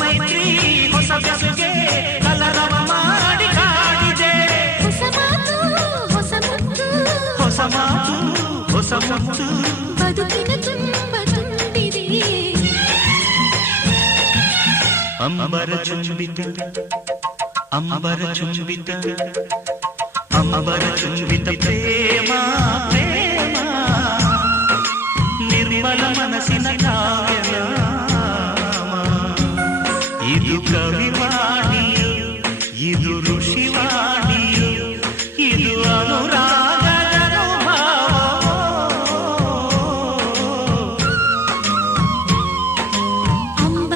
ಮೈತ್ರಿ ಹೊಸ ಬೆಸುಗೆ ಕಲರವ ಮಾಡಿ ಕಾಡಿದೆ. ಹೊಸ ಮಾತು ಹೊಸ ಮುತ್ತು ಹೊಸ ಮಾತು ಹೊಸ ಮುತ್ತು ಬದುಕಿನ ತುಂಬ ತುಂಬಿದೆ. ಅಂಬರ ಚುಂಬಿತ ಅಂಬರ ಚುಂಬಿತ ಅಂಬರ ಚುಂಬಿತ ಪ್ರೇಮ ಪ್ರೇಮ ನಿರ್ಮಲ ಮನಸ್ಸಿನ ಕಾವ್ಯ ಇದು ಕವಿ